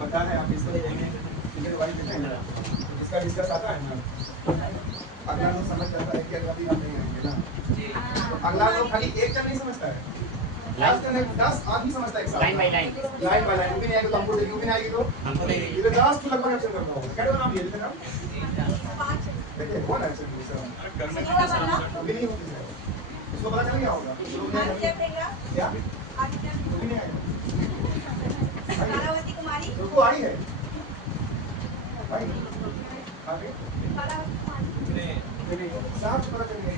पता है आप इसको देखेंगे इसका डिस्कस आता है ना, अगला लोग समझ जाता है कि अभी हम नहीं आएंगे ना, अगला लोग खाली एक जन नहीं समझता है, 10 आदमी समझता है, लाइन बाय लाइन भी नहीं आएगा तो हमको देखिए, भी नहीं आएगी तो ये 10 तो लगभग एक्शन करना होगा। क्या नाम ये देखना, देखिए कौन एक्शन करने का भी नहीं होती है, इसको पता चल गया होगा क्या भी नहीं आएगा। बालावती कुमारी तो आई है भाई आगे साफ पता चल गया।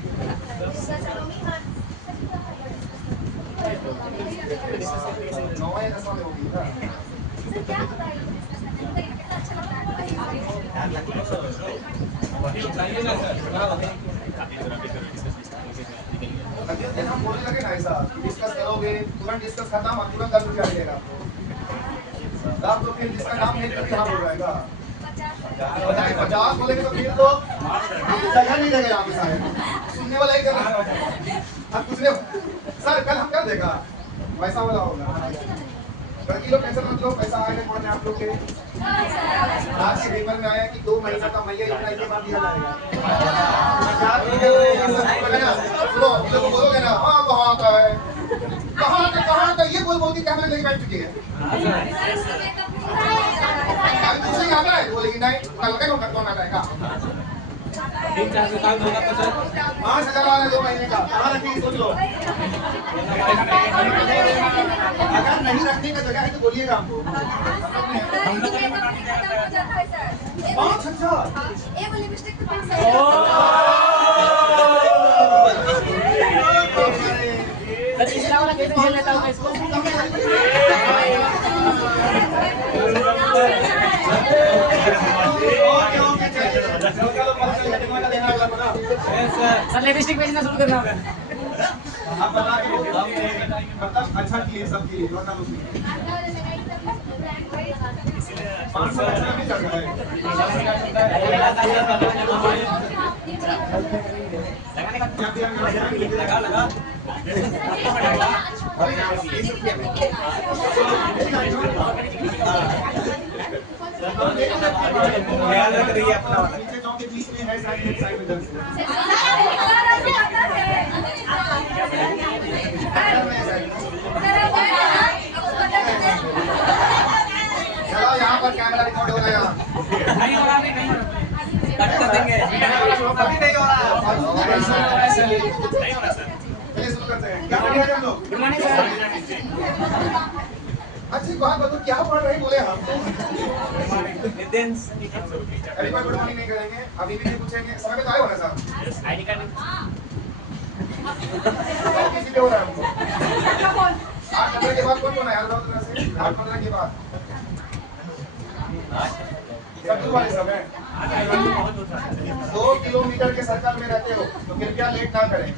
नौवां 10वां में होगी ना, हम बोलने लगे ना ऐसा डिस्कस करोगे तुरंत डिस्कस खत्म और तुरंत 10 रुपया मिलेगा आप, तो फिर जिसका नाम नहीं करके यहाँ बोल जाएगा 50 बोलेंगे तो फिर तो जगह नहीं लगेगा आपके सामने, सुनने वाला ही करना। अब कुछ नहीं सर, कल हम कर देगा वैसा वाला होगा, बाकी लोग टेंशन मत लो, पैसा आएगा कौन है आप लोग के आज के पेपर में आया कि 2 महीना का मैया इतना के बाद दिया जाएगा। सुनो लोग बोलोगे ना हाँ कहाँ का है, कहाँ का ये बोल के कैमरे लेके बैठ चुकी है, अभी दूसरे यहाँ पर है बोलेगी नहीं कल का कौन आता है का 5,000 वाला 2 महीने का कहाँ रखेंगे सोच लो, अगर नहीं रखने का जगह है तो बोलिएगा हमको। 5,000 तीसरा वाला कैसे खेल लेता हूँ मैं इसको, सर लिपस्टिक बेचना शुरू करना होगा। आप बताइए मतलब अच्छा किए सब किए बता दो 500 अच्छा भी चल रहा है लगा ख्याल रख रही है अपना, नीचे चौक के बीच में है साइड में चलो यहाँ पर कैमरा रिकॉर्ड हो रहा है, नहीं हो रहा, कट कर देंगे, अभी नहीं हो रहा, चलिए शुरू करते हैं। क्या पढ़ रहे हैं हम लोग? Good morning sir. अच्छी बात बताओ क्या पढ़ रहे बोले हम, अभी कोई गुड मॉर्निंग नहीं करेंगे, अभी भी नहीं पूछेंगे, समय पे तो आए हो ना साहब, आईडी कार्ड किसी पे हो रहा है हमको 8 के बाद कौन है यार, 8-15 के बाद सब वाले सब है। 2 किलोमीटर के सर्कल में रहते हो तो कृपया लेट ना करें।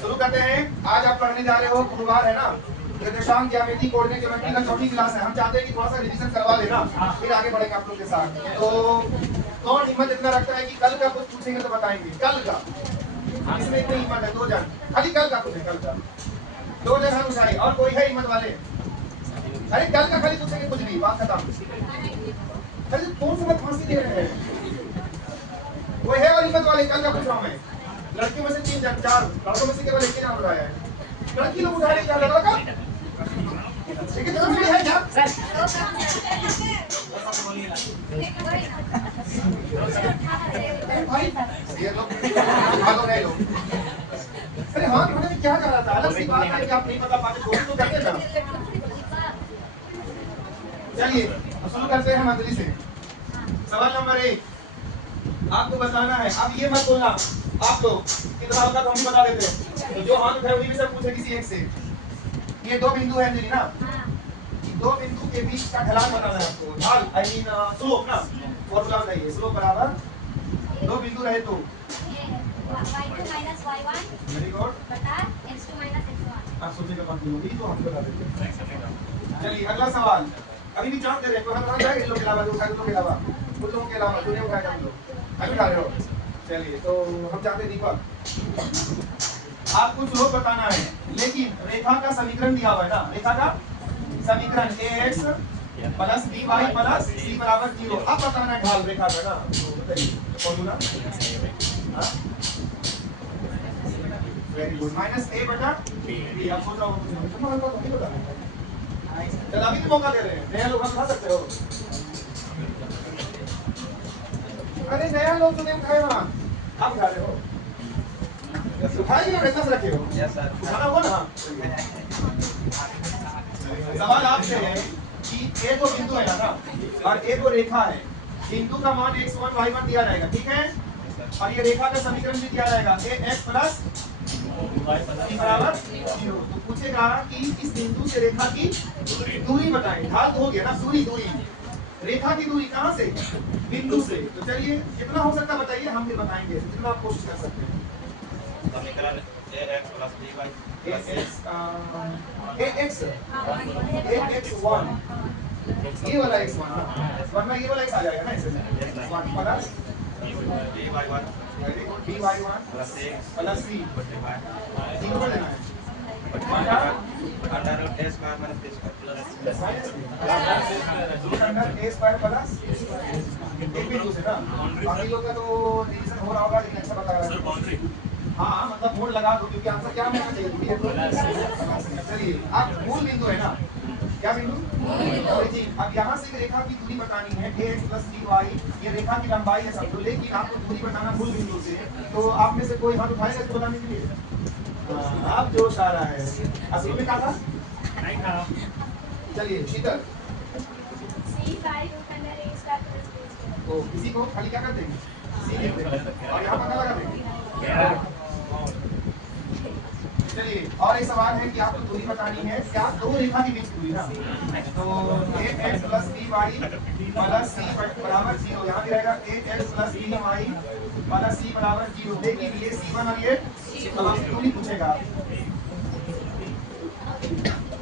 शुरू करते हैं। आज आप पढ़ने जा रहे हो, गुरुवार है ना, निर्देशांक ज्यामिति कोऑर्डिनेट ज्योमेट्री का चौथी क्लास है। हम चाहते हैं कि थोड़ा सा रिवीजन करवा लेना, फिर आगे बढ़ेंगे आप लोग के साथ। तो कौन हिम्मत इतना रखता है कि कल का कुछ पूछेंगे तो बताएंगे? कल का इसमें इतनी हिम्मत है? 2 जन खाली कल का पूछे, कल का 2 जन हम उठाए, और कोई है हिम्मत वाले? अरे कल का खाली पूछेंगे, कुछ नहीं, बात खत्म। अरे कौन सा मत फांसी दे रहे हैं? कोई है और हिम्मत वाले? कल का पूछ रहा हूँ मैं। लड़कियों में से 3 जन, 4 लड़कों में से केवल 1 नाम उठाया है। लड़की लोग उठा रहे क्या लड़का का? लेकिन तो मेरी है क्या सर? भाई ये लोग भागो नहीं लोग। अरे हाँ, मैंने क्या कर रहा था? अलग सी बात है कि आप नहीं पता पाते, कोशिश तो करते ना। चलिए शुरू करते हैं मंथली से। सवाल नंबर 1 आपको बताना है। अब ये मत बोलना आप लोग कितना होगा तो हम बता देते हैं। तो जो हाथ उठाए वही भी सब पूछे किसी एक से। ये 2 बिंदु है अंजलि ना, 2 बिंदु के बीच का ढलान बताना है आपको। ढाल आई मीन स्लोप ना, फॉर्मूला बताइए। स्लोप बराबर 2 बिंदु रहे तो y2 - y1 वेरी गुड बटा x2 - x1। आप सोचेगा बात होगी तो हम बता देंगे। चलिए अगला सवाल, अभी भी चांस दे रहे हैं, कोई हाथ उठाया इन लोग के अलावा, उठाए लोग के अलावा, कुछ लोगों के अलावा जो नहीं उठाया हम लोग अभी उठा रहे हो। चलिए तो हम चाहते हैं दीपक आप कुछ लोग बताना है, लेकिन रेखा का समीकरण दिया हुआ है ना, रेखा का समीकरण ax plus by plus c बराबर 0। अब बताना है ढाल रेखा का ना, बताइए formula. Very good, minus a बटा b। आप सोच रहे हो कुछ तुम्हारे पास नहीं बताना है, चल अभी तो मौका दे रहे हैं, नया लोग हम उठा सकते हो। अरे नया लोग तो नहीं उठाए ना, आप उठा रहे हो, उठाएंगे ना, कैसा रखे हो? यस सर, उठाना होगा ना। सवाल आपसे है कि एक तो बिंदु है ना और एक तो रेखा है, बिंदु का मान x1 y1 दिया जाएगा, ठीक है, और ये रेखा का समीकरण भी दिया जाएगा ax प्लस b बराबर 0। तो पूछेगा कि इस बिंदु से रेखा की दूरी बताएं, ढाल तो हो गया ना, दूरी रेखा की दूरी कहां से, बिंदु से। तो चलिए कितना हो सकता है बताइए, हम फिर बताएंगे, जितना आप कोशिश कर सकते हैं। समीकरण ax प्लस by ax1 ये वाला x1 वरना ये वाला x आ जाएगा ना, इससे 1 प्लस by1 प्लस c तीनों पर लेना है under root a square minus b square plus एक बिंदु से ना, बाकी लोग का तो डिवीजन हो रहा होगा, लेकिन अच्छा बता रहा है बाउंड्री। हाँ मतलब मोड़ लगा दो, क्योंकि आंसर क्या मिलना चाहिए दूरी है तो। चलिए अब मूल बिंदु है ना, क्या बिंदु ओरिजिन। अब यहाँ से रेखा की दूरी बतानी है ax प्लस by, ये रेखा की लंबाई है समझो, लेकिन आपको दूरी बताना मूल बिंदु से। तो आप में से कोई हाथ उठाएगा इसको बताने के लिए? आप जो आ रहा है असली में कहा था नहीं था। चलिए शीतल तो किसी को खाली क्या कर देंगे, सी लिख देंगे और यहाँ पता लगा देंगे। चलिए और एक सवाल है कि आपको दूरी बतानी है, क्या दो रेखा के बीच दूरी ना, तो ax plus by plus c बराबर 0, यहाँ भी रहेगा ax plus by plus c बराबर 0। लेकिन ये c1 और ये अब आपसे दूरी पूछेगा,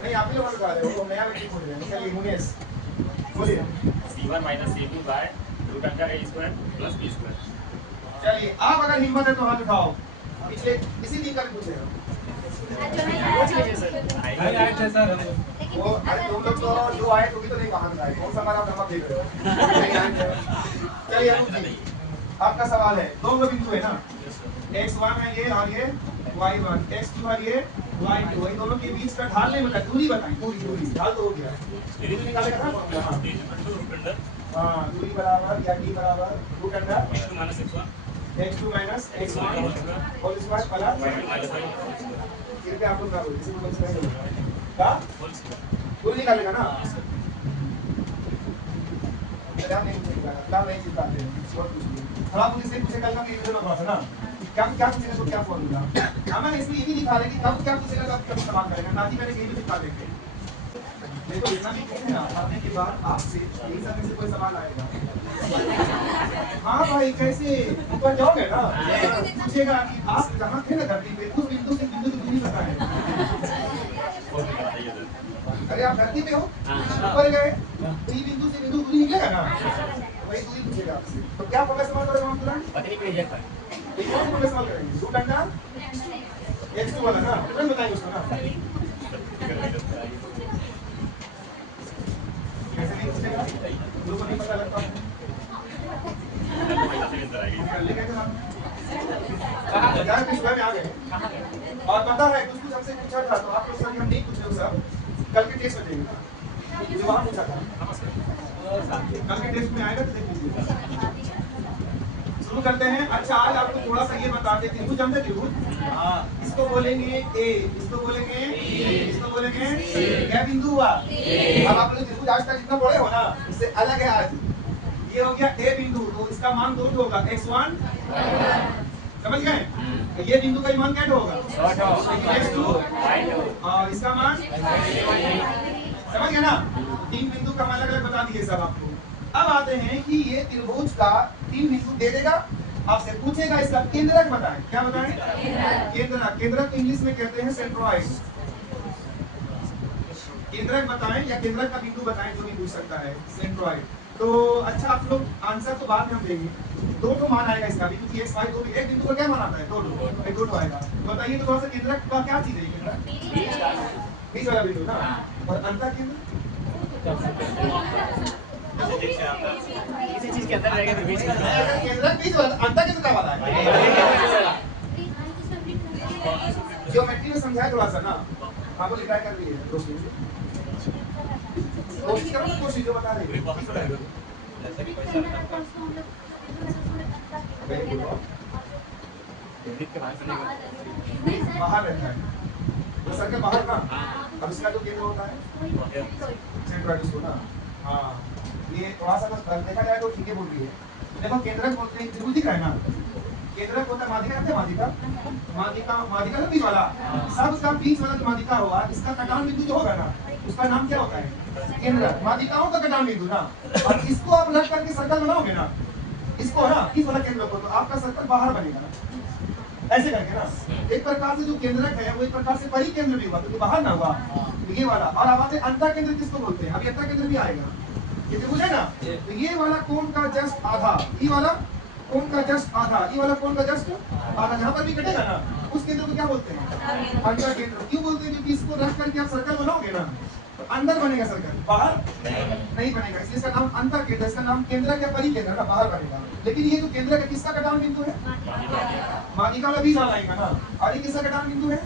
नहीं आप ही लोग बता रहे हो, नया व्यक्ति पूछ रहे हैं। चलिए मुनेश बोलिए। c1 minus c2 by root under a square plus b square. चलिए आप अगर हिम्मत है तो हाथ उठाओ, पिछले इसी दिन का पूछेगा आए थे सर वो। अरे तुम लोग तो जो आए तो भी तो नहीं कहा था, कौन सा हमारा नंबर देख रहे हो। चलिए अरुण जी आपका सवाल है, दो बिंदु है ना, x1 है ये और ये y1, x2 और ये y2, इन दोनों के बीच का ढाल नहीं बता, दूरी बताएं, दूरी ढाल तो हो गया, दूरी निकालेगा ना। हाँ दूरी बराबर या d बराबर root under x2 minus x1 whole square plus फिर क्या आप लोग करोगे, किसी को बोल सकते हैं का दूरी निकालेगा ना। क्या नहीं पूछेगा, क्या नहीं चिल्लाते हैं और कुछ थोड़ा कुछ से पूछे कल का ये वीडियो में ना, क्या क्या पूछेगा तो क्या फॉर्मूला, हमें इसमें ये भी दिखा रहे कि कब क्या पूछेगा तब क्या इस्तेमाल करेगा, नाती मैंने यही भी दिखा देंगे। नहीं तो इतना भी कहते हैं पढ़ने के बाद आपसे यही सब में से कोई सवाल आएगा। हाँ भाई कैसे ऊपर जाओगे ना, पूछेगा कि आप जहाँ थे ना धरती पे उस बिंदु से बिंदु की दूरी बताएं। अरे आप धरती पे हो, ऊपर गए तो ये बिंदु से बिंदु दूरी निकलेगा ना, वही दूरी पूछेगा आपसे। तो क्या फॉर्मूला इस्तेमाल करोगे हम तुरंत? कौन फॉर्मूला इस्तेमाल करेंगे? रूट अंडर x2 वाला ना, तुरंत बताएंगे उसको ना। कैसे नहीं पूछेगा, लोगों को नहीं पता लगता है। में आ गए और पता है कुछ हमसे पूछा था, तो आप लोग सर हम नहीं पूछे सब, कल के टेस्ट में देंगे जो वहाँ पूछा था, कल के टेस्ट में आएगा तो देख लीजिएगा। शुरू करते हैं। अच्छा आज आपको थोड़ा सा ये बताते, त्रिभुज जानते त्रिभुज, इसको बोलेंगे ए, इसको बोलेंगे इसको बोलेंगे क्या बिंदु हुआ। अब आप लोग त्रिभुज आज तक जितना पढ़े हो ना इससे अलग है, आज ये हो गया ए बिंदु, तो इसका मान 2 होगा, x1 समझ गए, ये बिंदु का मान क्या होगा x2 और इसका मान समझ गए ना। 3 बिंदु का मान अलग अलग बता दिए सब आपको। अब आते हैं कि ये त्रिभुज का 3 बिंदु दे देगा, आपसे पूछेगा इसका केंद्रक बताएं, क्या बताएं केंद्रक। केंद्रक इंग्लिश में कहते हैं सेंट्रॉइड, केंद्रक बताएं या केंद्रक का बिंदु बताएं, जो भी पूछ सकता है सेंट्रॉइड। तो अच्छा आप लोग आंसर तो बाद में हम देंगे। दो तो मान आएगा इसका भी, क्योंकि x y दो एक बिंदु का क्या मान आता है, दो दो आएगा। तो बताइए तो थोड़ा सा केंद्रक का क्या चीज है, केंद्रक बीच वाला बिंदु ना, और अंतर केंद्र किसी चीज के अंदर रहेगा तो बीच में केंद्रक बीच वाला, अंतर केंद्र का वाला है। ज्योमेट्री में समझाया थोड़ा सा ना, आपको लिखा कर लिए कोशिश करो ना, कोशिश जो बता रहे बाहर रहता है वो सर्कल बाहर ना। अब इसका जो केंद्र होता है सेंट्रॉइड उसको ना, हाँ ये थोड़ा सा बस देखा जाए तो ठीक है बोल रही है। देखो केंद्रक बोलते हैं, त्रिभुज दिख रहा है ना, केंद्रक होता है माध्यिका, रहता है माध्यिका माध्यिका ना बीच वाला, सबका बीच वाला जो माध्यिका होगा, इसका कटान बिंदु जो होगा ना, उसका नाम क्या होता है, केंद्रक। माध्यिकाओं का कटान बिंदु ना, और इसको आप लग करके सर्कल बनाओगे ना, इसको ना इस वाला केंद्र को, तो आपका सर्कल बाहर बनेगा ना, ऐसे करके ना। एक प्रकार से जो केंद्रक है वो एक प्रकार से परिकेंद्र भी हुआ, क्योंकि बाहर ना हुआ ये वाला। और अब आते अंतर केंद्र किसको बोलते हैं, अभी अंतर केंद्र भी आएगा, ये त्रिभुज है ना, तो ये वाला कोण का जस्ट आधा, ये वाला कोण का जस्ट आधा, ये वाला कोण का जस्ट आधा, जहां पर भी कटेगा ना उस केंद्र को क्या बोलते हैं, अंतर केंद्र। क्यों बोलते हैं, क्योंकि इसको रख करके आप सर्कल बनाओगे ना, तो अंदर बनेगा सर्कल, बाहर नहीं बनेगा, इसलिए इसका नाम अंतर केंद्र, इसका नाम केंद्रक या परिकेंद्र ना, बाहर बनेगा। लेकिन ये जो केंद्रक है किसका कटान बिंदु है, माध्यिका वाला बीच वाला आएगा ना, और ये किसका कटान बिंदु है,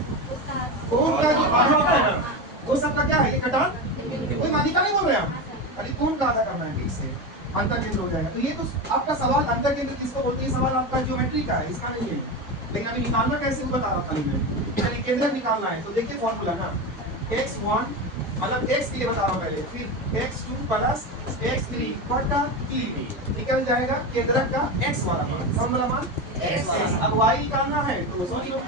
कोण का जो आधा होता है ना, वो सबका क्या है, ये कटान, कोई माध्यिका नहीं बोल रहे हम, अरे कोण का आधा करना है, ठीक से अंतर केंद्र हो जाएगा। तो ये तो आपका सवाल अंतर केंद्र किसको बोलते हैं, सवाल आपका ज्योमेट्री का है, इसका नहीं है। लेकिन अभी निकालना कैसे वो बता रहा था मैं, चलिए केंद्र निकालना है तो देखिए फॉर्मूला ना, x1 मतलब x के लिए बता रहा हूं पहले, फिर x2 प्लस x3 बटा 3 निकल जाएगा केंद्रक का x वाला मान, फॉर्मूला मान x। अब y निकालना है तो सोच लो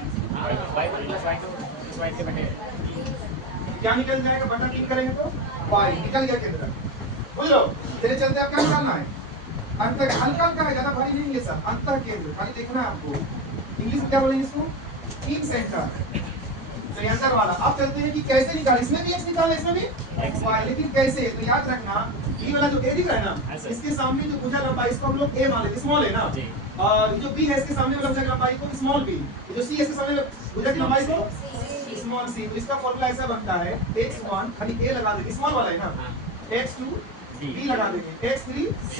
क्या निकल जाएगा, बटा 3 करेंगे तो y निकल गया केंद्रक, बुझ लो। तेरे चलते आप क्या निकालना है, अंतर, हल्का हल्का है, ज्यादा भारी नहीं है सब, अंतर केंद्र खाली देखना है आपको। इंग्लिश में क्या बोलेंगे इसको, इन सेंटर, तो ये अंतर वाला। आप चलते हैं कि कैसे निकालें, इसमें भी x निकालें, इसमें भी y, लेकिन कैसे, तो याद रखना ये वाला जो a दिख रहा है ना, इसके सामने जो भुजा लंबाई इसको हम लोग a मान लेते, स्मॉल है ना, और जो b है इसके सामने वाला भुजा की लंबाई को स्मॉल b, जो c है इसके सामने भुजा की लंबाई को स्मॉल c। तो इसका फॉर्मूला ऐसा बनता है, x1 खाली a लगा देंगे, स्मॉल वाला है ना, x2 b लगा देंगे, x3 c,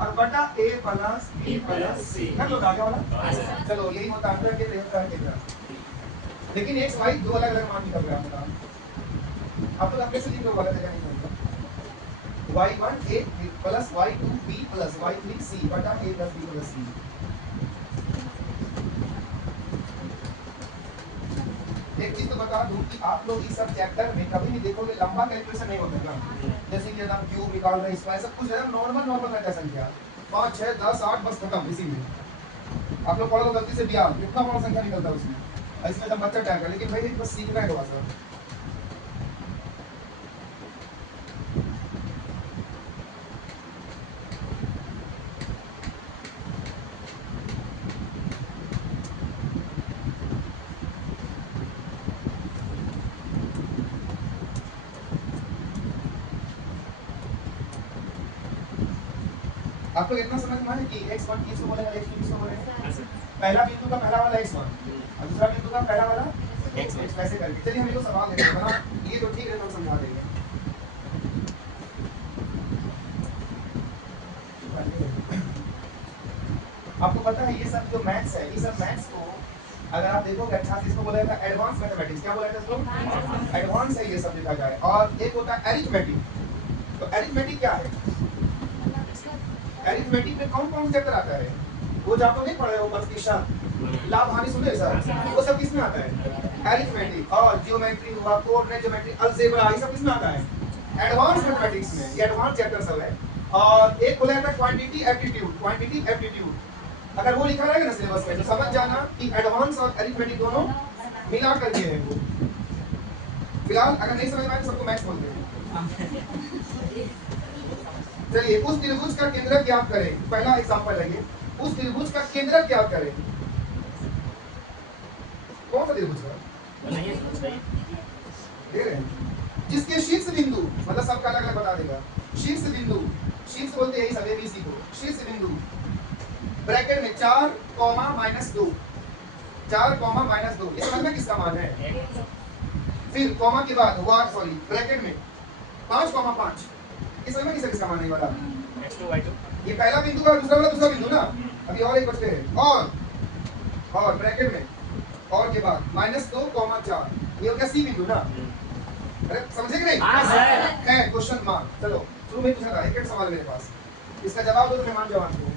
और बटा a plus b plus c, कर लो आगे वाला। चलो यही होता है अंतर के होता है केंद्र, लेकिन x y दो अलग अलग मान निकल रहा है। आप लोग अपने से लिख लो, गलत है नहीं होगा, y1 a plus y2 b plus y3 c बटा a plus b plus c। एक चीज तो बता दूं कि आप लोग इस सब चैप्टर में कभी भी देखोगे लंबा कैलकुलेशन नहीं होता ना, जैसे कि हम क्यूब निकाल रहे हैं, स्क्वायर, सब कुछ एकदम नॉर्मल रहता है संख्या, 5 6 10 8 बस खत्म इसी में। आप लोग पढ़ो गलती से बियाह कितना बड़ा संख्या निकलता है उसमें, इसमें तो बच्चा टाइम का, लेकिन भाई बस सीखना है थोड़ा सा। आप लोग इतना समझ में आए कि x1 किसको बोलेगा, x2 किसको बोलेगा, पहला बिंदु का पहला वाला x1 और दूसरा बिंदु का पहला वाला x वैसे करके। चलिए हम इसको सवाल देखते हैं ना, ये तो ठीक है, तो समझा देंगे। आपको पता है ये सब जो मैथ्स है, ये सब मैथ्स को अगर आप देखोगे अच्छा से, इसको बोला जाता है एडवांस मैथमेटिक्स। क्या बोला जाता है इसको, एडवांस है ये सब लिखा जाए। और एक होता है अरिथमेटिक। तो अरिथमेटिक क्या है, अरिथमेटिक में कौन कौन चैप्टर आता है, वो जो आपको नहीं पढ़े हो, प्रतिशत, लाभ हानि सुने सर, वो सब किसमें आता है, अरिथमेटिक। और जियोमेट्री हुआ, कोऑर्डिनेट ज्योमेट्री, अलजेब्रा, ये सब किसमें आता है, एडवांस मैथमेटिक्स में। ये एडवांस चैप्टर सब है। और एक बोला जाता है क्वांटिटी एप्टीट्यूड, क्वांटिटी एप्टीट्यूड। अगर वो लिखा रहेगा ना सिलेबस में तो समझ जाना कि एडवांस और अरिथमेटिक दोनों मिला करके है वो। फिलहाल अगर नहीं समझ में आए तो सबको मैथ्स बोलते हैं। चलिए उस त्रिभुज का केंद्र ज्ञात करें, पहला एग्जांपल है ये, उस त्रिभुज का केंद्र ज्ञात करें। कौन सा त्रिभुज है, दे रहे हैं जिसके शीर्ष बिंदु, मतलब सबका अलग अलग बता देगा, शीर्ष बिंदु, शीर्ष बोलते हैं सब एबीसी को, शीर्ष बिंदु ब्रैकेट में 4, -2, 4, -2, ये समझ में किसका मान है। फिर कॉमा के बाद ब्रैकेट में 5, 5, ये समझ में किसका मान है वाला। x2 y2 ये पहला बिंदु का दूसरा बिंदु ना, अभी और एक बचते हैं, और ब्रैकेट में और के बाद -2, 4, ये हो गया सी बिंदु ना। अरे समझे कि नहीं? हाँ सर। है क्वेश्चन मार्क। चलो शुरू में पूछा था एक सवाल मेरे पास, इसका जवाब दो तो मैं मान जवाब दूं।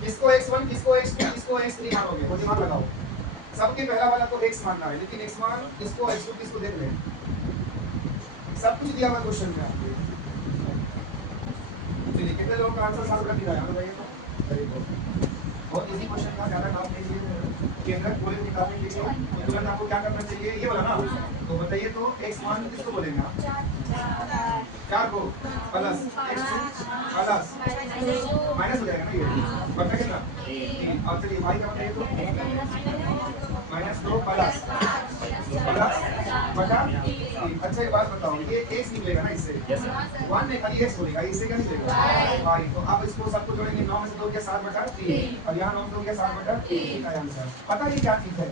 किसको x1, किसको x2, किसको x3 मानोगे, वो दिमाग लगाओ। सबके पहला वाला को x मानना है, लेकिन x मान किसको x2 किसको देख ले, सब कुछ दिया हुआ क्वेश्चन में आपको। चलिए कितने लोगों का आंसर सॉल्व कर दिया है बताइए तो। वेरी गुड, बहुत इजी क्वेश्चन था, ज्यादा डाउट नहीं है। केंद्रक पूरे निकालने के लिए तुरंत आपको क्या करना चाहिए, ये वाला ना। तो बताइए तो x मान किसको बोलेंगे आप, 4 को प्लस x2 प्लस माइनस हो जाएगा ना, ये बचा कितना 3। और चलिए y का बताइए तो -2 प्लस बचा 3। अच्छा एक बात बताओ, ये x निकलेगा ना इससे, 1 में खाली x बोलेगा, इससे क्या निकलेगा y। तो आप इसको सबको जोड़ेंगे, 9 में से 2 क्या 7/3, और यहाँ 9 में 2 क्या 7/3 का आंसर। पता नहीं क्या चीज है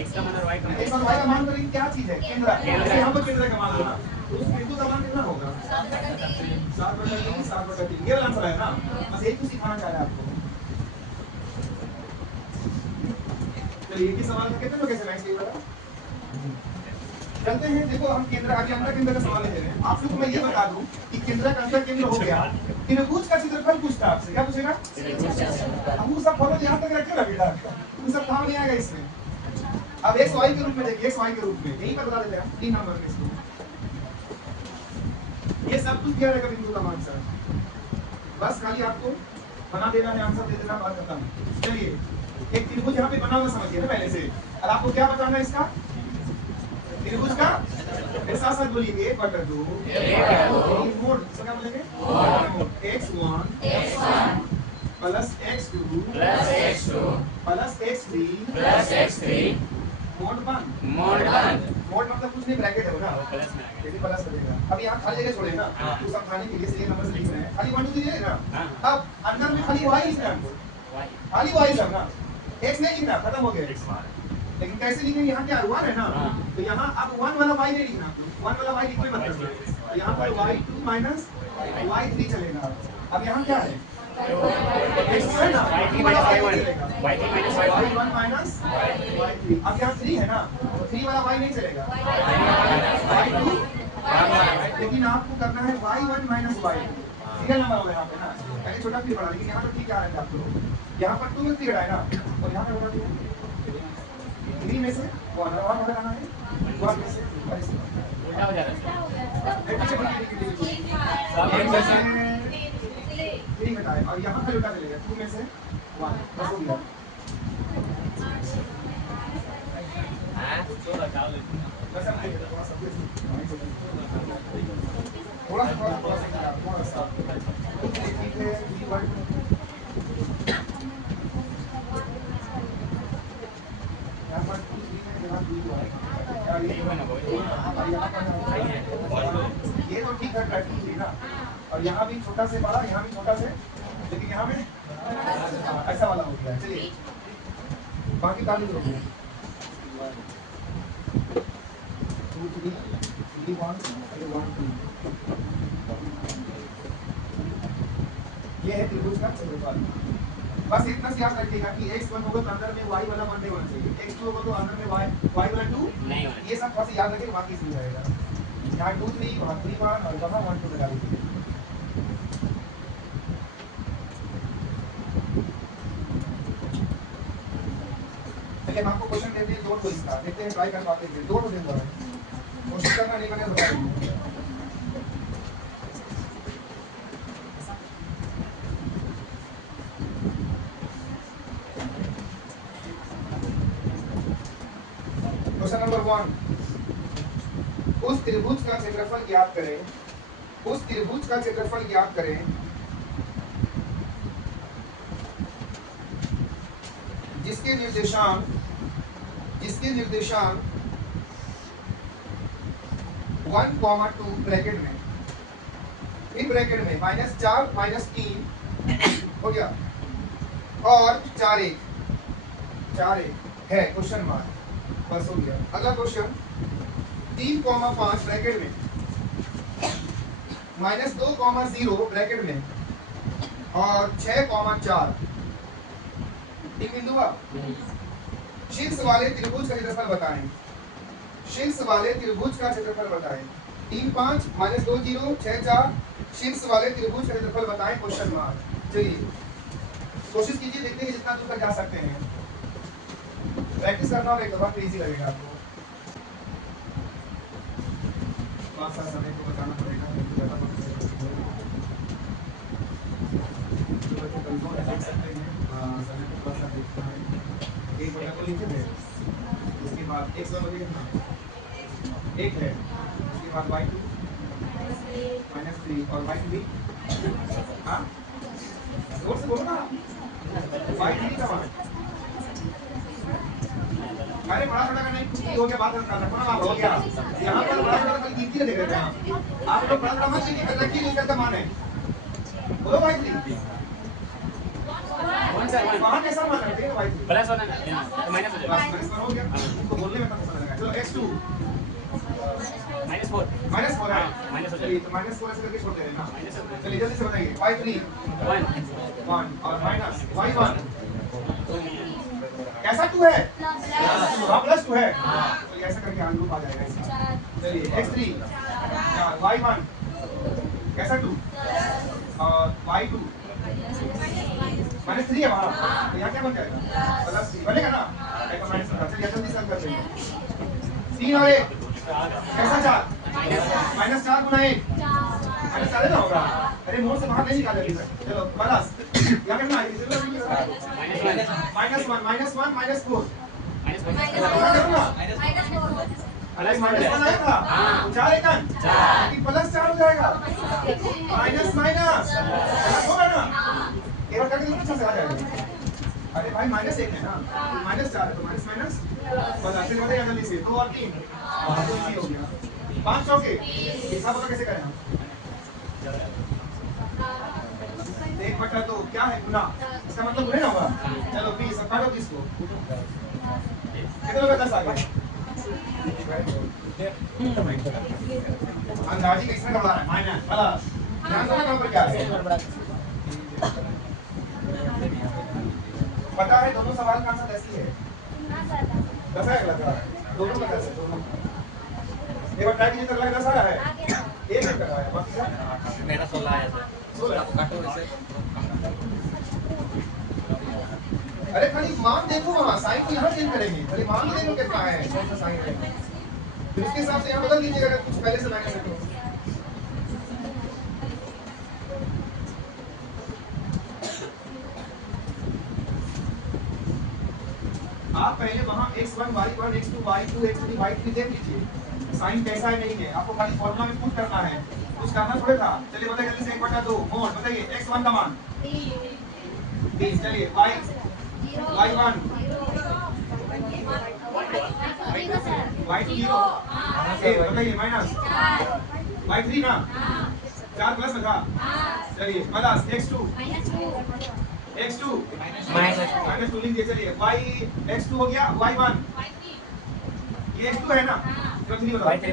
x का मान और y का x और y का मान, करेंगे क्या चीज है, केंद्र। यहाँ पर केंद्र का मान होगा, तो उस बिंदु का मान कितना होगा 7/3, ये वाला आंसर है ना। बस एक तो सिखाना चाह रहा है आपको। चलिए एक ही सवाल का कितने लोग कैसे लाएंगे ये वाला, चलते हैं। देखो हम केंद्र, आगे अंदर केंद्र का सवाल ले रहे हैं। आप लोग को मैं ये बता दूं कि केंद्र का अंदर केंद्र हो गया, त्रिभुज का क्षेत्रफल पूछता है आपसे, क्या पूछेगा, हम वो सब फॉलो यहां तक रखे ना बेटा, वो सब काम नहीं आएगा इसमें। अब x y के रूप में देखिए, x y के रूप में यही पर बता देते हैं 3 नंबर में इसको, ये सब कुछ दिया रहेगा बिंदु का मान सर, बस खाली आपको बना देना है, आंसर दे देना, बात खत्म। चलिए एक त्रिभुज यहाँ पे बना हुआ समझिए ना पहले से, अब आपको क्या बताना है इसका, त्रिभुज का साथ साथ बोलिए 1/2 मोड, क्या बोलेंगे x1 plus x2 plus x3 mode 1। Mode मतलब कुछ नहीं, ब्रैकेट है वो ना, यदि प्लस बनेगा। अब यहाँ खाली जगह छोड़े ना, तो समझाने के लिए सही नंबर से लिख रहे हैं, खाली 1 2 3 है ना। अब अंदर में खाली y लिखना है, खाली y सब ना, x नहीं लिखना, खत्म हो गया। लेकिन कैसे लिखेंगे, यहाँ क्या 1 है ना, तो यहाँ अब 1 वाला y नहीं लिखना, 1 वाला y लिखने मतलब नहीं, यहाँ पर y2 माइनस y3 चलेगा। अब यहाँ क्या है, x है ना, y3 माइनस y3। अब यहाँ 3 है ना, 3 वाला y नहीं चलेगा, y2, लेकिन आपको करना है y1 minus y2, single number होगा यहाँ पे ना, पहले छोटा फिर बड़ा, लेकिन यहाँ पर ठीक आ रहा है आपको, यहाँ पर 2 में 3 है ना, और यहाँ पे बड़ा 3 में से 1 और लगाना है, 1 में से उल्टा हो जा रहा है। घटाए और यहाँ पे उल्टा चलेगा, 2 में से 1 बस हो गया। थोड़ा सा ठीक है, यहाँ पर 2 3 है, यहाँ 2 है, ये तो ठीक है, ट्रैकिंग थी ना। और यहाँ भी छोटा से बड़ा, यहाँ भी छोटा से, लेकिन यहाँ में ऐसा वाला हो गया। चलिए बाकी काफी हो गया, 2 3 3 1 1 2, ये है त्रिभुज का क्षेत्रफल। बस इतना से याद रखिएगा कि x1 होगा तो अंदर में y वाला 1 नहीं होना चाहिए, x2 होगा तो अंदर में y वाला 2 नहीं होना, ये सब थोड़ा सा याद रखिएगा, बाकी सही रहेगा। यहाँ 2 3 वहाँ 3 1 और वहाँ 1 2 लगा दीजिए। चलिए हम आपको क्वेश्चन देते हैं, 2 तो इसका देखते हैं, ट्राई कर पाते हैं, 2 तो देंगे, कोशिश करना नहीं बने बता देंगे। क्वेश्चन नंबर 1, उस त्रिभुज का क्षेत्रफल ज्ञात करें, उस त्रिभुज का क्षेत्रफल ज्ञात करें जिसके निर्देशांक 1,2 ब्रैकेट में, इन ब्रैकेट में -4 -3 हो गया और 4 1 है क्वेश्चन मार्क, बस हो गया। अगला क्वेश्चन 3,5 ब्रैकेट में -2,0 ब्रैकेट में और 6,4 ठीक बिंदु हुआ। शीर्ष वाले त्रिभुज का क्षेत्रफल बताएं, शीर्ष वाले त्रिभुज का क्षेत्रफल बताएं। 3 5 -2 0 6 4 शीर्ष वाले त्रिभुज का क्षेत्रफल बताएं क्वेश्चन मार्क। चलिए कोशिश कीजिए, देखते हैं जितना दूर तक जा सकते हैं। प्रैक्टिस करना और एक दफा इजी लगेगा आपको। पास सा समय को बचाना पड़ेगा, ज्यादा मत देख सकते हैं। समय को थोड़ा सा देखना है। एक बटा को लिखे थे, उसके बाद एक समय लिखना एक है, उसके बाद y2 -3 और y3 हाँ जोर से बोलो ना, y3 का मान अरे बड़ा छोटा का नहीं, कुछ हो गया बात करना रखो ना, हो गया यहाँ पर बड़ा छोटा कल गिनती देख रहे थे आप लोग, बड़ा छोटा मत लिखिए, रखिए दूसरे का मान है। बोलो y3 वहाँ कैसा मान रखते हैं y3 प्लस होना है माइनस हो जाएगा, माइनस हो गया, इसको बोलने में पता लगेगा। चलो x2 -4 -4 है, माइनस हो चलिए जाएगा, तो -4 ऐसे करके छोड़ दे रहे हैं ना। माइनस हो चलिए जल्दी से बताइए y3 1 1 और माइनस y1 कैसा 2 है, हाँ प्लस 2 है, चलिए ऐसा करके अनुरूप आ जाएगा इसका। चलिए x3 y1 कैसा 2 और y2 -3 है वहाँ, तो यहाँ क्या बन जाएगा +3 बनेगा ना, एक माइनस होगा। चलिए जल्दी से कर देंगे 3 और 1 कैसा 4 -4 गुना 1 -4 ना होगा, अरे मोड़ से बाहर नहीं निकाल देंगे। चलो प्लस यहाँ कितना है -1 -4 अरे -1 आया था 4 1 +4 हो जाएगा, माइनस होगा ना, एक बार करके अच्छा से आ जाएगा। अरे भाई -1 है ना, -4 है तो माइनस बस ऐसे बताइए जल्दी से 2 और 3 तो इजी हो गया। 5 चौके हिसाब पता कैसे करें हम, 1/2 क्या है गुना, इसका मतलब गुना होगा। चलो 20 अब काटो 20 को, कितने लोग 10 आ गए, अंदाजी किसने करना है माइनस प्लस, ध्यान दो ना पर क्या है, पता है दोनों सवाल का आंसर ऐसी है 10 है, गलत है दोनों का 10 है, दोनों एक बार ट्राई कीजिए तो लगेगा 10 आया है, एक कर रहा है बाकी का मेरा 16 आया था, 16 आपको काटो इसे। अरे खाली मान देखो, वहां साइन को यहां चेंज करेंगे, खाली मान ही देखो कितना है, कौन सा साइन है, फिर उसके हिसाब से यहां बदल दीजिएगा अगर कुछ पहले से माइनस है तो। आप पहले वहां x1 y1 x2 y2 x3 y3 देख लीजिए साइन कैसा है नहीं है, आपको खाली फॉर्मूला में पुट करना है, कुछ करना थोड़ा था। चलिए बताइए जल्दी से 1/2 मोड बताइए, x1 का मान 3, चलिए y1 y2 0 बताइए माइनस y3 ना 4 प्लस लगा, चलिए प्लस x2 -2 लिख दिए। चलिए y x2 हो गया, y1 ये x2 है ना, चलो 3 बताओ, y3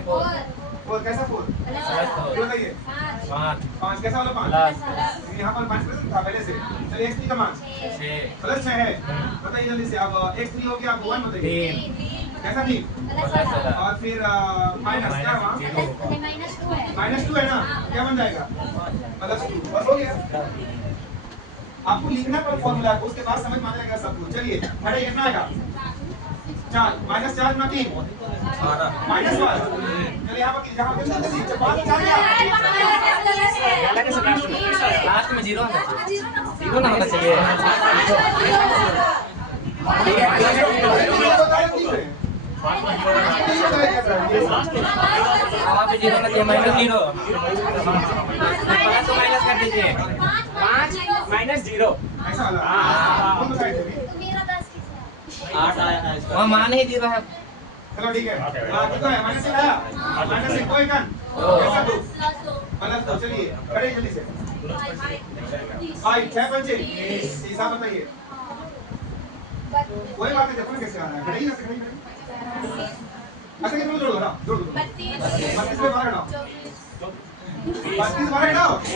4 कैसा 4 ये बताइए 5 कैसा वाला 5 यहाँ पर 5 प्लस था पहले से। चलिए x3 का मान 6 है, बताइए जल्दी से। अब x3 हो गया, अब 1 बताइए कैसा 3 और फिर माइनस क्या वहाँ -2 है ना, क्या बन जाएगा +2, बस हो गया। आपको लिखना पर फॉर्मूला को, उसके बाद समझ में आ जाएगा सब कुछ। चलिए हटे कितना आएगा 4 -4 गुना 3 -1, चलिए यहाँ पर जहाँ पे बात कर लिया लास्ट में 0 होना चाहिए, 0 ना होना चाहिए, वहाँ पे 0 होना चाहिए, -0 माइनस कर दीजिए 5 -0 ऐसा वाला कौन बताए थे अभी? 8 आया है, वहाँ मान ही 0 है, चलो ठीक है। कितना है? -1 आया। -1 कोई कन कैसा दो प्लस 2। चलिए करें जल्दी से। 5 6 पंचे हिसाब बताइए। कोई बात नहीं, देखो ना कैसे आ रहा है। करें ना से करें। अच्छा कितना जोड़ो ना जोड़ दो। 32 में 12 डालो। 32 12 डालो। अब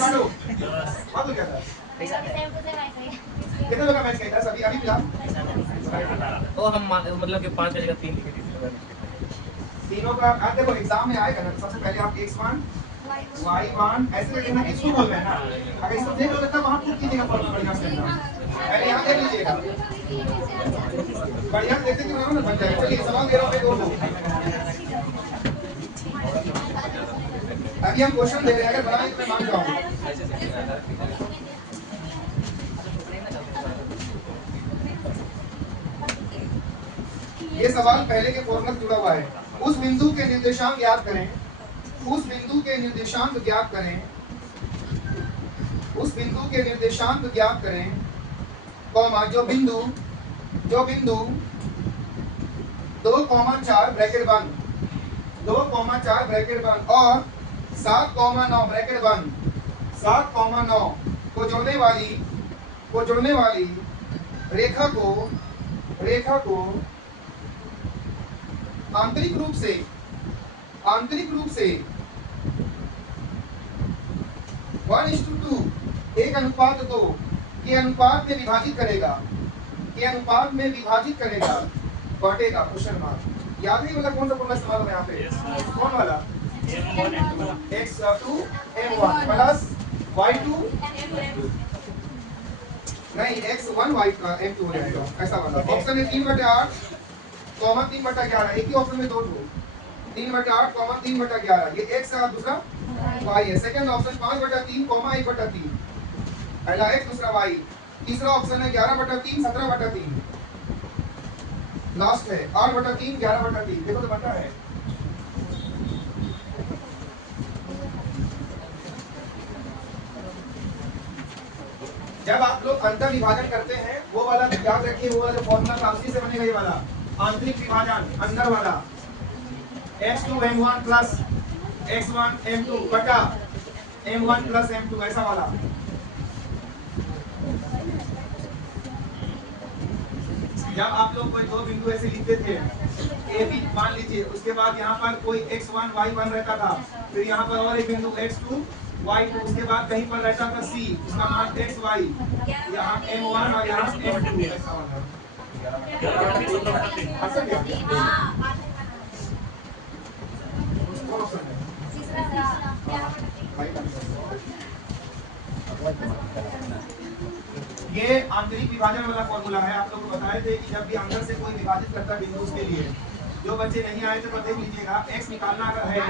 काटो। बात हो क्या था? कितने लोग का मैच खेला सभी अभी फिलहाल? तो हम मतलब कि 5 जगह 3 लिखे थे। तीनों का अब देखो एग्जाम में आएगा ना, सबसे पहले आप x1 y1 ऐसे करके ना इसको बोल रहे हैं ना। अगर इसको देख लो तब वहां पुट कीजिएगा फॉर्मूला बढ़िया से ना। पहले यहां देख लीजिएगा बढ़िया से देखते कि ना बन जाए। चलिए सवाल दे रहा हूं मैं दो। अभी हम क्वेश्चन दे रहे हैं, अगर बनाए तो मैं मान जाऊंगा। ये सवाल पहले के फॉर्मूला से जुड़ा हुआ है। उस बिंदु के निर्देशांक ज्ञात करें। उस बिंदु के निर्देशांक ज्ञात करें। उस बिंदु के निर्देशांक ज्ञात करें कॉमा जो बिंदु 2,4 ब्रैकेट बंद 2,4 ब्रैकेट बंद और 7,9 ब्रैकेट बंद 7,9 को जोड़ने वाली रेखा को आंतरिक रूप से 1:2 1:2 के अनुपात में विभाजित करेगा बांटेगा क्वेश्चन मार्क। याद नहीं मतलब कौन सा फॉर्मूला इस्तेमाल होगा यहाँ पे? कौन वाला? x2 m1 प्लस y2 नहीं x1 y का m2 हो जाएगा ऐसा वाला। ऑप्शन है 3/8 कॉमा 3/11। एक ही ऑप्शन में दो 3/8 कॉमा 3/11 ये x है और दूसरा y है। सेकंड ऑप्शन 5/3 कॉमा 1/3 पहला x दूसरा y। तीसरा ऑप्शन है 11/3 17/3 लास्ट है 8/3 11/3। देखो तो बनता है। जब आप लोग अंतर विभाजन करते हैं वो वाला याद रखिए, वो वाला जो फॉर्मूला था उसी से बनेगा ये वाला आंतरिक विभाजन अंदर वाला x2 m1 plus x1 m2 बटा m1 प्लस m2 ऐसा वाला। जब आप लोग कोई दो बिंदु ऐसे लिखते थे ए बी मान लीजिए, उसके बाद यहाँ पर कोई x1 y1 रहता था, फिर यहाँ पर और एक बिंदु x2 y2, उसके बाद कहीं पर रहता था c उसका मान xy, यहाँ m1 और यहाँ m2 ऐसा वाला। ये आंतरिक विभाजन वाला फॉर्मूला है। आप लोग को बताए थे कि जब भी अंदर से कोई विभाजित करता है बिंदु उसके लिए, जो बच्चे नहीं आए थे तो देख लीजिएगा, x निकालना अगर है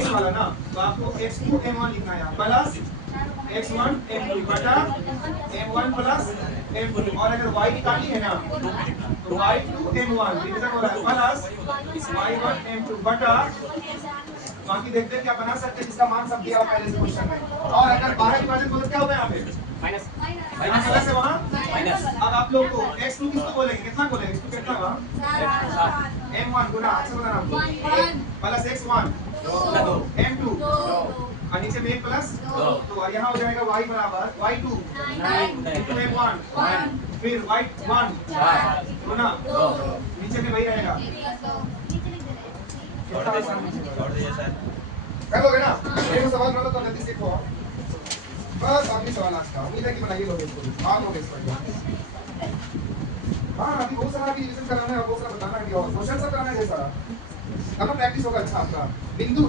x वाला ना तो आपको x2 m1 लिखना है प्लस x1 m2 बटा m1 प्लस m2, और अगर y निकालनी है ना तो y2 m1 डिवीजन हो रहा है प्लस y1 m2 बटा, बाकी देखते हैं क्या बना सकते हैं जिसका मान सब दिया हुआ पहले से क्वेश्चन में। और अगर बाहर विभाजन बोले क्या होगा यहाँ पे माइनस है वहाँ माइनस। अब आप लोग को x2 किसको बोलेंगे, कितना बोलेंगे x2 कितना होगा m1 गुना अच्छा बताना आपको प्लस x1 m2 और नीचे में 1 प्लस 2 और यहाँ हो जाएगा y बराबर y2 into m1 फिर y1 गुना नीचे में वही रहेगा। करोगे ना? एक सवाल करो तो जल्दी सीखो। बस आखिरी सवाल आज का, उम्मीद है कि बनाइए लोगे इसको, आप लोग इस पर। हाँ अभी बहुत सारा अभी रिवीजन कराना है और बहुत सारा बताना है और क्वेश्चन सब कराना है जैसा, तब ना प्रैक्टिस होगा अच्छा आपका। बिंदु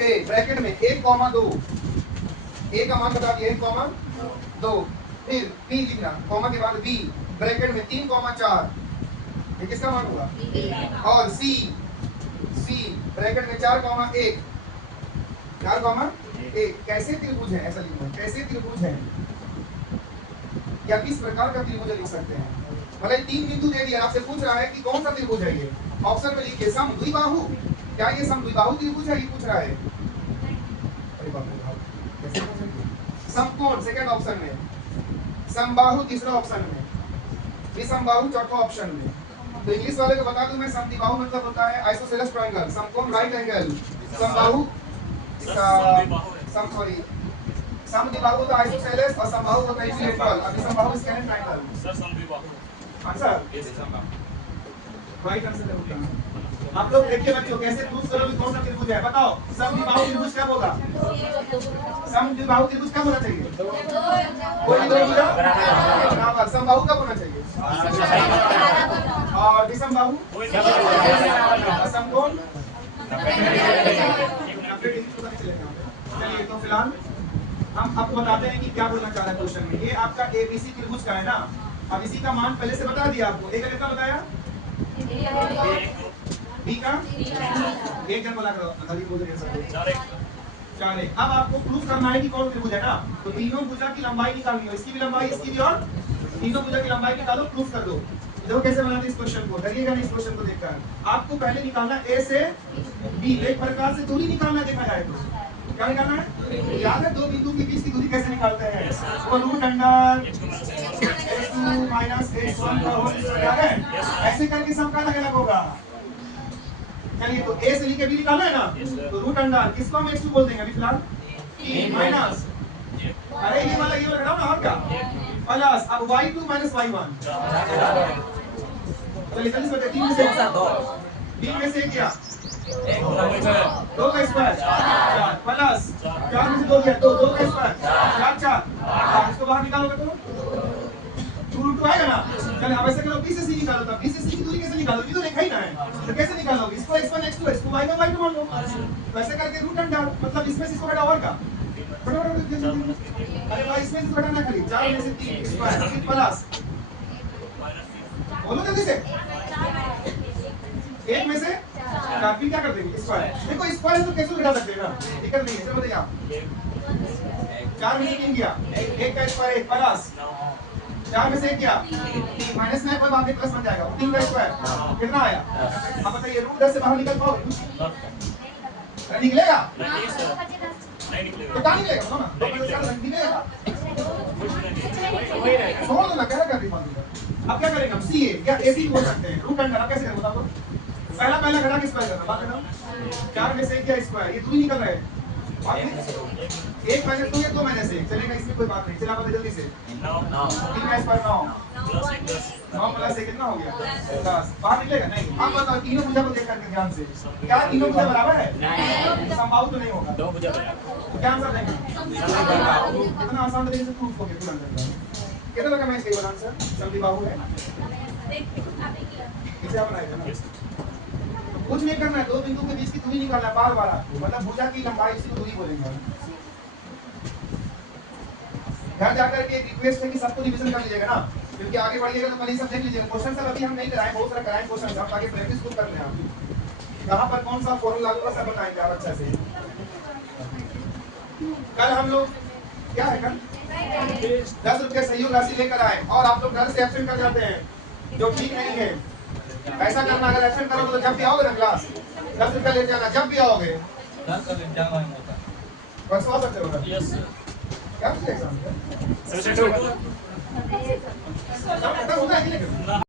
A ब्रैकेट में 1,2 A का मान बता दिए 1,2, फिर B लिखना कॉमा के बाद B ब्रैकेट में 3,4 ये किसका मान होगा, और C ब्रैकेट में 4,1 कैसे त्रिभुज है ऐसा लिखना, कैसे त्रिभुज है या किस प्रकार का त्रिभुज लिख सकते हैं। मतलब 3 बिंदु दे दिया, आपसे पूछ रहा है कि कौन सा त्रिभुज है ये, ऑप्शन में लिखिए समद्विबाहु, क्या ये समद्विबाहु त्रिभुज है ये पूछ रहा है। समकोण सेकंड ऑप्शन में, समबाहु तीसरा ऑप्शन में, विषमबाहु चौथा ऑप्शन में, तो इंग्लिश वाले को बता दूं मैं, समद्विबाहु मतलब होता है आइसोसेलेस ट्रायंगल, समकोण राइट एंगल, समबाहु समद्विबाहु होता है आइसोसेलेस और समबाहु होता है इक्विलेटरल। अभी समबाहु इसका है ट्रायंगल। सर समद्विबाहु आंसर राइट आंसर होगा। आप लोग देखिए बच्चों कैसे प्रूव करोगे कौन सा त्रिभुज है, बताओ। समद्विबाहु त्रिभुज कब होगा? समद्विबाहु त्रिभुज कब होना चाहिए? कोई दो भुजा बराबर। समबाहु कब होना चाहिए? और विषमबाहु? समकोण 90 डिग्री पता नहीं चलेगा। चलिए तो फिलहाल हम आपको बताते हैं कि क्या बोलना चाह रहा है क्वेश्चन में। ये आपका एबीसी त्रिभुज का है ना। अब इसी का मान पहले से बता दिया आपको। ए का कितना बताया? बी का एक जन बोला करो, अभी बोल रहे हैं सब 4 1। अब आपको प्रूफ करना है कि कौन त्रिभुज है ना। तो तीनों भुजा की लंबाई निकालनी है, इसकी भी लंबाई, इसकी भी, और तीनों भुजा की लंबाई निकालो, प्रूफ कर दो। देखो कैसे बनाते इस क्वेश्चन को, डरिएगा नहीं इस क्वेश्चन को देखकर। आपको पहले निकालना ए से बी, एक प्रकार से दूरी निकालना देखा जाए तो। क्या निकालना है? याद है दो बिंदु के बीच की दूरी कैसे निकालते हैं? वो root under x2 minus x1 का होल स्क्वायर, याद है? ऐसे करके सबका अलग अलग होगा। चलिए तो a से लेके b निकालना है ना, तो रूट अंडर किसको हम x2 बोल देंगे अभी फिलहाल, e माइनस, अरे ये वाला लगाओ ना, और क्या, प्लस अब y2 माइनस y1। चलिए जल्दी से 3 में से 3 में से क्या, 2 का स्क्वायर 4 प्लस 4 में से 2 गया 2 का स्क्वायर 4 4। इसको बाहर निकालोगे तो 2√2 आएगा ना। चलिए अब ऐसे करो, b से c निकालो। तब b से c की दूरी कैसे निकालोगे? तो देखा ही ना है, तो कैसे निकालोगे? इसको x1 x2 इसको y1 y2 मान लो। वैसे करके रूट अंडर मतलब इसमें से इसको घटाओ, और का अरे भाई इसमें से घटाना खाली 4 में से 3 स्क्वायर प्लस, बोलो जल्दी से, 1 में से 4, फिर क्या कर देंगे स्क्वायर। देखो स्क्वायर तो कैसे घटा सकते हैं ना, दिक्कत नहीं है। चलो बताइए आप, 4 में से 3 गया, 1 का स्क्वायर 1 प्लस 4 में से 1 गया 3 माइनस में कोई बात नहीं, प्लस बन जाएगा 3 का स्क्वायर कितना आया? अब बताइए रूट 10 से बाहर निकल पाओगे? निकलेगा तो क्या निकलेगा, बोलो ना, 2 निकलेगा, छोड़ दो ना, क्या कर रही बात। अब क्या करेंगे हम, सी ए या ए सी बोल सकते हैं। रूट अंडर कैसे करें बताओ? पहला घटा के स्क्वायर करना, बात करना 4 में से 1 क्या स्क्वायर, ये दूरी निकल रहा है, और 1 माइनस 2 या 2 माइनस 1 चलेगा, इसमें कोई बात नहीं। चला बताइए जल्दी से, 3 का स्क्वायर 9 प्लस 1 कितना हो गया 10, बाहर निकलेगा नहीं। अब बताओ तीनों भुजा को देख करके ध्यान से, क्या तीनों भुजा बराबर है? नहीं, समबाहु तो नहीं होगा, 2 भुजा बराबर। क्या आंसर देंगे? कितना आसान तरीके से प्रूफ हो गया तुरंत। कितना लगा मैं सही बोला आंसर? समद्विबाहु है, इसे आप बनाएगा ना, कुछ नहीं करना है, 2 बिंदु के बीच की दूरी निकालना है बार बार, मतलब भुजा की लंबाई, इसी को दूरी बोलेंगे। घर जाकर के एक रिक्वेस्ट है कि सबको रिवीजन कर लीजिएगा ना, क्योंकि आगे बढ़िएगा तो कल सब देख लीजिएगा। क्वेश्चन सब अभी हम नहीं कराएं, बहुत सारा कराएं क्वेश्चन हम, ताकि प्रैक्टिस खुद कर लें आप। कहां पर कौन सा फॉर्मूला लागू सब बताएंगे आप अच्छा से। कल हम लोग क्या है, कल 10 रुपये सहयोग राशि लेकर आए और आप लोग घर से एब्सेंट कर जाते हैं, जो ठीक नहीं है। ऐसा करना, अगर एब्सेंट करोगे तो जब भी आओगे ना क्लास 10 रुपये ले जाना, जब भी आओगे परसों आ सकते हो। यस सर, क्या एग्जाम है?